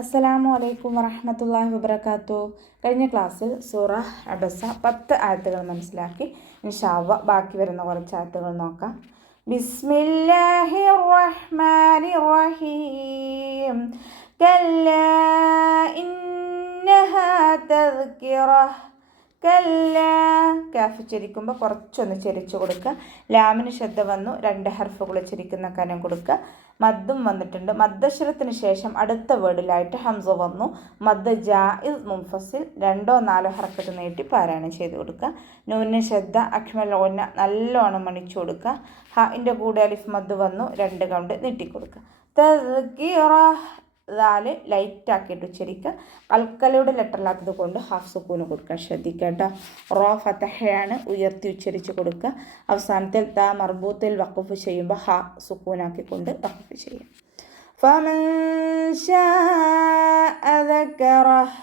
അസ്സലാമു അലൈക്കും വറഹ്മത്തുള്ളാഹി വബറകാതുഹു. കഴിഞ്ഞ ക്ലാസ്സിൽ സൂറ അബസ 10 ആയത്തുകൾ മനസ്സിലാക്കി. ഇൻഷാ അല്ലാഹ് ബാക്കി വരുന്ന കുറച്ച് ആയത്തുകൾ നോക്കാം. ബിസ്മില്ലാഹിർ റഹ്മാനിർ റഹീം. കല്ലാ ഇന്നഹാ തദ്കിറ. കല്ല കാഫ് ചെരിക്കുമ്പോൾ കുറച്ചൊന്ന് ചെരിച്ചു കൊടുക്കുക. ലാമിന് ശബ്ദ വന്നു, 2 ഹർഫുകൾ ചെരിക്കുന്ന കനം കൊടുക്കുക. മദ്ദും വന്നിട്ടുണ്ട്. മദ്ദശ്രത്തിന് ശേഷം അടുത്ത വേർഡിലായിട്ട് ഹംസ വന്നു. മദ്ദ ജായിസ് മുൻഫസിൽ 2-4 ഹർക്കത്ത് നീട്ടി പാരായണം ചെയ്ത് കൊടുക്കുക. നൂന് ശബ്ദ അക്മൽ ഓന്ന നല്ലോണം മണിച്ചു കൊടുക്കുക. ഹാഇൻ്റെ കൂടെ അലിഫ് മദ്ദ് വന്നു, 2 കൗണ്ട് നീട്ടിക്കൊടുക്കുക. തദ്കിറ ദാല് ലൈറ്റാക്കിയിട്ട് ഉച്ചരിക്കുക. കൽക്കലയുടെ ലെറ്ററിലാത്തത് കൊണ്ട് ഹാഫ് സുക്കൂന് കൊടുക്കാൻ ശ്രദ്ധിക്കുക കേട്ടോ. റോ ഫതഹയാണ്, ഉയർത്തി ഉച്ചരിച്ച് കൊടുക്കുക. അവസാനത്തിൽ ത മർബൂത്തിൽ വഖഫ് ചെയ്യുമ്പോൾ ഹ സുക്കൂനാക്കിക്കൊണ്ട് വഖഫ് ചെയ്യുക. ഫമൻ ശാഅ ദക്കറഹ്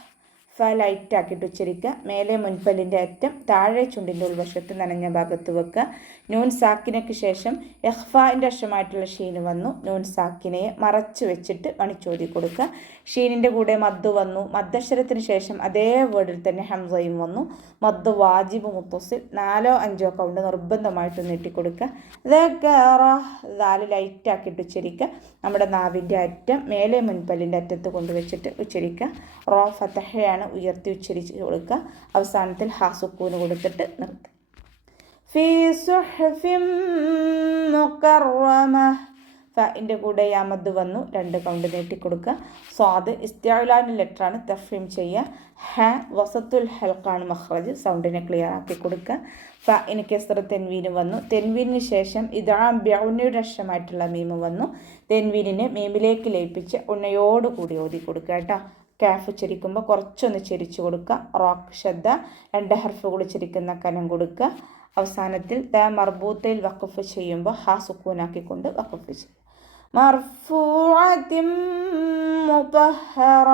ലൈറ്റാക്കിയിട്ട് ഉച്ചരിക്കുക. മേലെ മുൻപല്ലിൻ്റെ അറ്റം താഴെ ചുണ്ടിൻ്റെ ഉൾവശത്ത് നനഞ്ഞ ഭാഗത്ത് വെക്കുക. നൂൻ സാക്കിനയ്ക്ക് ശേഷം ഇഖ്ഫാഇൻ്റെ അക്ഷരമായിട്ടുള്ള ഷീന് വന്നു. നൂൻ സാക്കിനയെ മറച്ചു വെച്ചിട്ട് മണിച്ചോതി കൊടുക്കുക. ഷീനിൻ്റെ കൂടെ മദ്ദ് വന്നു. മദ്ദക്ഷരത്തിന് ശേഷം അതേ വേർഡിൽ തന്നെ ഹംസയും വന്നു. മദ്ദ് വാജിബ് മുത്തസിൽ 4-5 കൗണ്ട് നിർബന്ധമായിട്ട് നീട്ടിക്കൊടുക്കുക. ദാല് ലൈറ്റാക്കിയിട്ട് ഉച്ചരിക്കുക. നമ്മുടെ നാവിൻ്റെ അറ്റം മേലെ മുൻപല്ലിൻ്റെ അറ്റത്ത് കൊണ്ടുവച്ചിട്ട് ഉച്ചരിക്കുക. റോ ഫതഹയാണ്, ഉയർത്തി ഉച്ചരിച്ച് കൊടുക്കുക. അവസാനത്തിൽ ഹാ സുക്കൂന് കൊടുത്തിട്ട് നിർത്തുക. ഫീ സുഹ്ഫിൻ മുകറമ. ഫഇൻ്റെ കൂടെ യാമദ് വന്നു, 2 കൗണ്ട് നീട്ടിക്കൊടുക്കുക. സ്വാദ് ഇസ്തിഅലാൻ്റെ ലെറ്ററാണ്, തഫ്ഹീം ചെയ്യുക. ഹ വസത്തുൽ ഹൽക്കാണ് മഖ്റജ്, സൗണ്ടിനെ ക്ലിയർ ആക്കി കൊടുക്കുക. ഫഇന് കസ്റ തെൻവീന് വന്നു. തെൻവീനിന് ശേഷം ഇദ്ഗാം ബിഉന്നയുടെ അക്ഷരമായിട്ടുള്ള മീമ് വന്നു. തെൻവീനിനെ മീമിലേക്ക് ലയിപ്പിച്ച് ഉണ്ണയോടുകൂടി ഓതി കൊടുക്കുക കേട്ടോ. കാഫ് ചെരിക്കുമ്പോൾ കുറച്ചൊന്ന് ചെരിച്ചു കൊടുക്കുക. റോക്ക് ശബ്ദ 2 ഹർഫുകൾ ചെരിക്കുന്ന കനം കൊടുക്കുക. അവസാനത്തിൽ ത മർബൂത്തയിൽ വഖഫ് ചെയ്യുമ്പോൾ ഹാ സുക്കൂനാക്കിക്കൊണ്ട് വഖഫ് ചെയ്യുക. മർഫൂഅത്തിൻ മുതഹറ.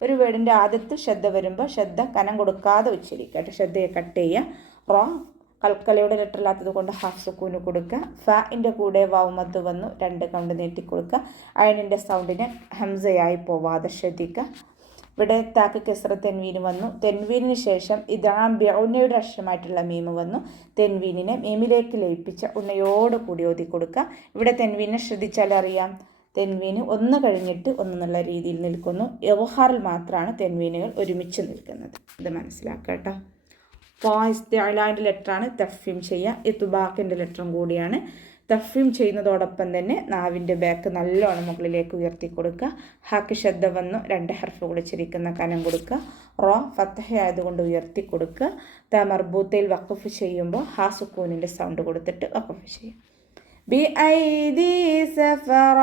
ഒരു വേർഡിൻ്റെ ആദ്യത്തിൽ ശ്രദ്ധ വരുമ്പോൾ ശ്രദ്ധ കനം കൊടുക്കാതെ ഉച്ചരിക്കുക. ശ്രദ്ധയെ കട്ട് ചെയ്യുക. റോ കൽക്കലയുടെ ലെറ്ററില്ലാത്തത് കൊണ്ട് ഹാഫ് സുക്കൂന് കൊടുക്കുക. ഫഇൻ്റെ കൂടെ വാവുമത്ത് വന്നു, 2 കൗണ്ട് നീട്ടിക്കൊടുക്കുക. അയനിൻ്റെ സൗണ്ടിന് ഹംസയായി പോവാതെ ശ്രദ്ധിക്കുക. ഇവിടെ താക്ക് കസ്റ തെൻവീന് വന്നു. തെൻവീനിന് ശേഷം ഇദ്ഗാം ബിഉന്നയുടെ അക്ഷരമായിട്ടുള്ള മീമ് വന്നു. തെൻവീനിനെ മീമിലേക്ക് ലയിപ്പിച്ച ഉണ്ണയോടുകൂടി ഓതി കൊടുക്കുക. ഇവിടെ തെൻവീനെ ശ്രദ്ധിച്ചാൽ അറിയാം, തെൻവീന് ഒന്ന് കഴിഞ്ഞിട്ട് ഒന്നെന്നുള്ള രീതിയിൽ നിൽക്കുന്നു. ഇദ്ഹാറിൽ മാത്രമാണ് തെൻവീനുകൾ ഒരുമിച്ച് നിൽക്കുന്നത്. ഇത് മനസ്സിലാക്കുക കേട്ടോ. ഇസ്തിഅലാൻ്റെ ലെറ്ററാണ്, തഫ്ഹീം ചെയ്യുക. ഇത്ബാഖിൻ്റെ ലെറ്ററും കൂടിയാണ്. തഫ്ഹീം ചെയ്യുന്നതോടൊപ്പം തന്നെ നാവിൻ്റെ ബാക്ക് നല്ലോണം മുകളിലേക്ക് ഉയർത്തി കൊടുക്കുക. ഹാക്ക് ശബ്ദ വന്നു, 2 ഹർഫുകൾ ചെരിക്കുന്ന കനം കൊടുക്കുക. റോ ഫതഹ ആയതുകൊണ്ട് ഉയർത്തി കൊടുക്കുക. ത മർബൂത്തയിൽ വഖഫ് ചെയ്യുമ്പോൾ ഹാ സുക്കൂനിൻ്റെ സൗണ്ട് കൊടുത്തിട്ട് വഖഫ് ചെയ്യുക. ബി ഐദി സഫറ.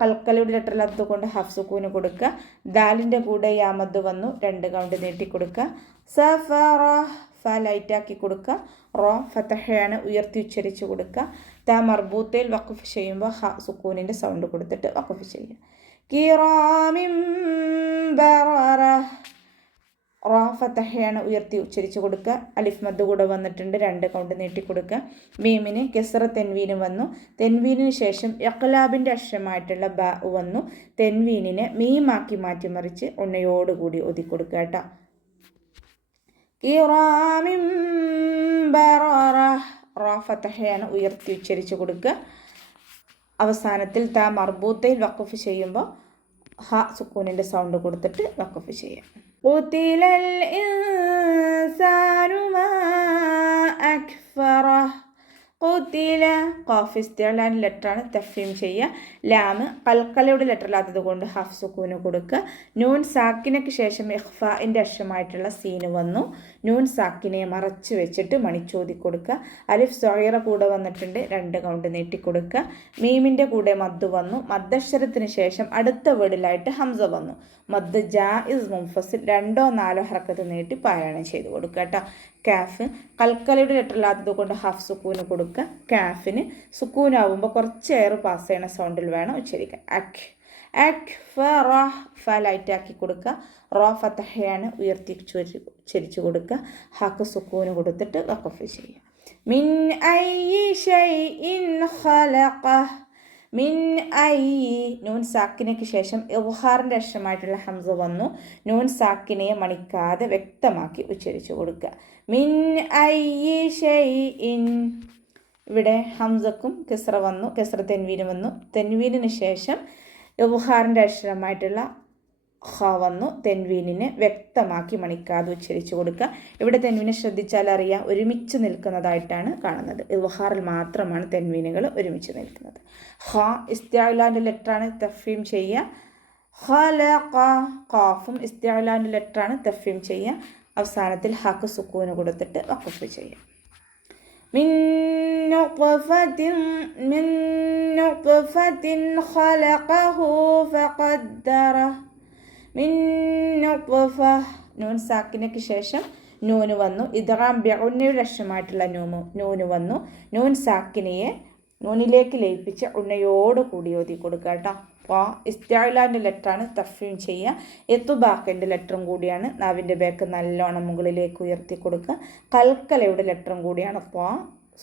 കൽക്കലയുടെ ലെറ്ററില്ലാത്തത് കൊണ്ട് ഹാഫ് സുക്കൂന് കൊടുക്കുക. ദാലിൻ്റെ കൂടെ യാമദ് വന്നു, 2 കൗണ്ട് നീട്ടിക്കൊടുക്കുക. സഫറ ലൈറ്റാക്കി കൊടുക്കുക. റോ ഫതഹയാണ്, ഉയർത്തി ഉച്ചരിച്ച് കൊടുക്കുക. ത മർബൂത്തയിൽ വഖഫ് ചെയ്യുമ്പോൾ ഹ സുക്കൂനിൻ്റെ സൗണ്ട് കൊടുത്തിട്ട് വഖഫ് ചെയ്യുക. കിറാമിൻ ബററ. റോ ഫതഹയാണ്, ഉയർത്തി ഉച്ചരിച്ച് കൊടുക്കുക. അലിഫ് മദ് കൂടെ വന്നിട്ടുണ്ട്, 2 കൗണ്ട് നീട്ടിക്കൊടുക്കുക. മീമിന് കസ്റ തെൻവീന് വന്നു. തെൻവീനിന് ശേഷം ഇഖ്ലാബിൻ്റെ അക്ഷരമായിട്ടുള്ള ബ വന്നു. തെൻവീനിനെ മീമാക്കി മാറ്റിമറിച്ച് ഉണ്ണയോടുകൂടി ഓതി കൊടുക്കുക കേട്ടോ. കിറാമിൻ ബററ. റോ ഫതഹയാണ്, ഉയർത്തി ഉച്ചരിച്ച് കൊടുക്കുക. അവസാനത്തിൽ ത മർബൂത്തയിൽ വഖഫ് ചെയ്യുമ്പോൾ ഹ സുക്കൂനിൻ്റെ സൗണ്ട് കൊടുത്തിട്ട് വഖഫ് ചെയ്യാം. ഖുതിലൽ ഇൻസാനു മാ അക്ഫറ. ഖുതില ഖാഫ് ഇസ്തിഅലാൻ ലെറ്ററാണ്, തഫ്ഹീം ചെയ്യുക. ലാമ് കൽക്കലയുടെ ലെറ്ററില്ലാത്തത് കൊണ്ട് ഹാഫ് സുക്കൂന് കൊടുക്കുക. നൂൻ സാക്കിനയ്ക്ക് ശേഷം ഇഖ്ഫാഇൻ്റെ അക്ഷരമായിട്ടുള്ള സീന് വന്നു. നൂൻ സാക്കിനെ മറച്ചു വെച്ചിട്ട് മണിച്ചോതി കൊടുക്കുക. അലിഫ് സഗീറ കൂടെ വന്നിട്ടുണ്ട്, 2 കൗണ്ട് നീട്ടിക്കൊടുക്കുക. മീമിൻ്റെ കൂടെ മദ്ദ് വന്നു. മദ്ദക്ഷരത്തിന് ശേഷം അടുത്ത വേർഡിലായിട്ട് ഹംസ വന്നു. മദ്ദ് ജായിസ് മുൻഫസിൽ 2-4 ഹർക്കത്ത് നീട്ടി പാരായണം ചെയ്ത് കൊടുക്കുക കേട്ടോ. കാഫ് കൽക്കലയുടെ ലെറ്ററില്ലാത്തത് കൊണ്ട് ഹാഫ് സുക്കൂന് കൊടുക്കുക. കാഫിന് സുക്കൂനാവുമ്പോൾ കുറച്ച് എയർ പാസ് ചെയ്യണ സൗണ്ടിൽ വേണം ഉച്ചരിക്കാൻ. ലൈറ്റാക്കി കൊടുക്കുക. റോ ഫതഹയാണ്, ഉയർത്തി ഉച്ചരിച്ച് കൊടുക്കുക. ഹാക്ക് സുക്കൂന് കൊടുത്തിട്ട് വഖഫ് ചെയ്യുക. മിൻ അയ്യി ഷൈഇൻ ഖലഖ. മിൻ ഐ, നൂൻ സാക്കിനയ്ക്ക് ശേഷം ഇദ്ഹാറിൻ്റെ അക്ഷരമായിട്ടുള്ള ഹംസ വന്നു. നൂൻ സാക്കിനയെ മണിക്കാതെ വ്യക്തമാക്കി ഉച്ചരിച്ചു കൊടുക്കുക. മിൻ ഐ ഷൈഇൻ, ഇവിടെ ഹംസക്കും കിസ്ര വന്നു, കിസ്ര തെൻവീന് വന്നു. തെൻവീനിന് ശേഷം ഇദ്ഹാറിൻ്റെ അക്ഷരമായിട്ടുള്ള ഹ വന്നു. തെൻവീനിനെ വ്യക്തമാക്കി മണിക്കാതെ ഉച്ചരിച്ചു കൊടുക്കുക. ഇവിടെ തെൻവീനെ ശ്രദ്ധിച്ചാൽ അറിയാം, ഒരുമിച്ച് നിൽക്കുന്നതായിട്ടാണ് കാണുന്നത്. ഇദ്ഹാറിൽ മാത്രമാണ് തെൻവീനുകൾ ഒരുമിച്ച് നിൽക്കുന്നത്. ഹ ഇസ്തിഅലാൻ്റെ ലെറ്ററാണ്, തഫ്ഹീം ചെയ്യുക. ഖലഖ, ഖാഫും ഇസ്തിഅലാൻ്റെ ലെറ്ററാണ്, തഫ്ഹീം ചെയ്യുക. അവസാനത്തിൽ ഹക്ക് സുക്കൂന് കൊടുത്തിട്ട് വഖഫ് ചെയ്യുക. മിൻ നുത്ഫത്തിൻ ഖലഖഹു ഫഖദ്ദറ. മിൻ നുത്ഫ, നൂൻ സാക്കിനയ്ക്ക് ശേഷം നൂന് വന്നു. ഇദ്ഗാം ബിഉന്നയുടെ അക്ഷരമായിട്ടുള്ള നൂന് വന്നു. നൂൻ സാക്കിനയെ നൂനിലേക്ക് ലയിപ്പിച്ച് ഉണ്ണയോട് കൂടി ഓതി കൊടുക്കുക കേട്ടോ. അപ്പോൾ ഇസ്തിഅലാൻ്റെ ലെറ്ററാണ്, തഫ്ഹീം ചെയ്യുക. ഇത്ബാഖിൻ്റെ ലെറ്ററും കൂടിയാണ്. നാവിൻ്റെ ബേക്ക് നല്ലോണം മുകളിലേക്ക് ഉയർത്തി കൊടുക്കുക. കൽക്കലയുടെ ലെറ്ററും കൂടിയാണ്. അപ്പോൾ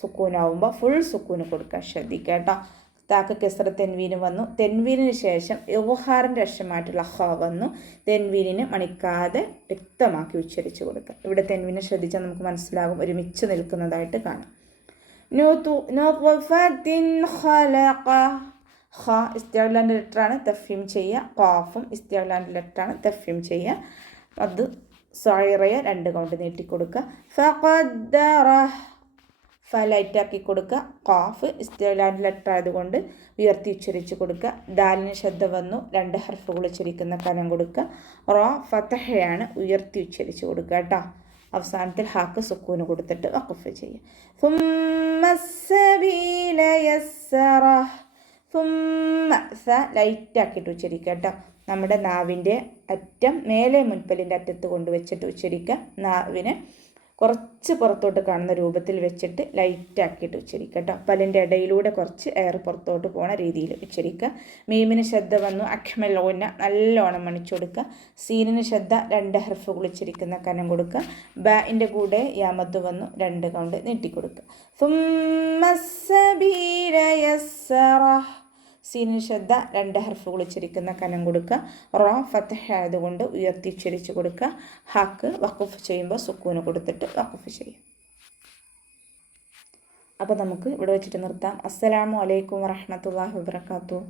സുക്കൂനാവുമ്പോൾ ഫുൾ സുക്കൂന് കൊടുക്കുക, ശ്രദ്ധിക്കുക കേട്ടോ. താക്ക് കിസ്ര തെൻവീന് വന്നു. തെൻവീനിന് ശേഷം ഇദ്ഹാറിൻ്റെ അക്ഷരമായിട്ടുള്ള ഹ വന്നു. തെൻവീനിന് മണിക്കാതെ വ്യക്തമാക്കി ഉച്ചരിച്ചു കൊടുക്കുക. ഇവിടെ തെൻവീനെ ശ്രദ്ധിച്ചാൽ നമുക്ക് മനസ്സിലാകും, ഒരുമിച്ച് നിൽക്കുന്നതായിട്ട് കാണാം. നുത്ഫത്തിൻ ഖലഖ, ഖ ഇസ്തിഅലാൻ്റെ ലെറ്ററാണ്, തഫ്ഹീം ചെയ്യുക. ഖാഫും ഇസ്തിഅലാൻ്റെ ലെറ്ററാണ്, തഫ്ഹീം ചെയ്യുക. അത് സൈറയെ 2 കൗണ്ട് നീട്ടിക്കൊടുക്കുക. ഫഖദ്ദറ, ലൈറ്റാക്കി കൊടുക്കുക. ഖാഫ് ഇസ്തിഅലാൻ്റെ ലെറ്റർ ആയതുകൊണ്ട് ഉയർത്തി ഉച്ചരിച്ച് കൊടുക്കുക. ദാലിന് ശബ്ദ വന്നു, 2 ഹർഫുകൾ ഉച്ചരിക്കുന്ന കനം കൊടുക്കുക. റ ഫതഹയാണ്, ഉയർത്തി ഉച്ചരിച്ച് കൊടുക്കുക കേട്ടോ. അവസാനത്തിൽ ഹാക്ക് സുക്കൂന് കൊടുത്തിട്ട് വഖഫ് ചെയ്യുക. സുമ്മ സബീല യസ്സറ, സുമ്മ ലൈറ്റാക്കിയിട്ട് ഉച്ചരിക്കുക കേട്ടോ. നമ്മുടെ നാവിൻ്റെ അറ്റം മേലെ മുൻപല്ലിൻ്റെ അറ്റത്ത് കൊണ്ടുവച്ചിട്ട് ഉച്ചരിക്കുക. നാവിനെ കുറച്ച് പുറത്തോട്ട് കാണുന്ന രൂപത്തിൽ വെച്ചിട്ട് ലൈറ്റാക്കിയിട്ട് ഉച്ചരിക്കുക കേട്ടോ. പല്ലിൻ്റെ ഇടയിലൂടെ കുറച്ച് എയർ പുറത്തോട്ട് പോണ രീതിയിൽ ഉച്ചരിക്കുക. മീമിന് ശബ്ദ വന്നു, അഖ്മൽ ഓന നല്ലോണം മണിച്ചു കൊടുക്കുക. സീനിന് ശബ്ദ 2 ഹർഫുകൾ ഉച്ചരിക്കുന്ന കനം കൊടുക്കുക. ബാഇൻ്റെ കൂടെ യാമത്ത് വന്നു, 2 കൗണ്ട് നീട്ടിക്കൊടുക്കുക. സുമ്മ സബീല യസ്സറ, സീനിന് ശബ്ദ 2 ഹർഫുകൾ ഉച്ചരിക്കുന്ന കനം കൊടുക്കുക. റ ഫതഹ ആയതുകൊണ്ട് ഉയർത്തി ഉച്ചരിച്ച് കൊടുക്കുക. ഹാക്ക് വഖഫ് ചെയ്യുമ്പോൾ സുക്കൂന് കൊടുത്തിട്ട് വഖഫ് ചെയ്യും. അപ്പോൾ നമുക്ക് ഇവിടെ വെച്ചിട്ട് നിർത്താം. അസ്സലാമു അലൈക്കും വറഹ്മത്തുള്ളാഹി വബറകാതുഹു.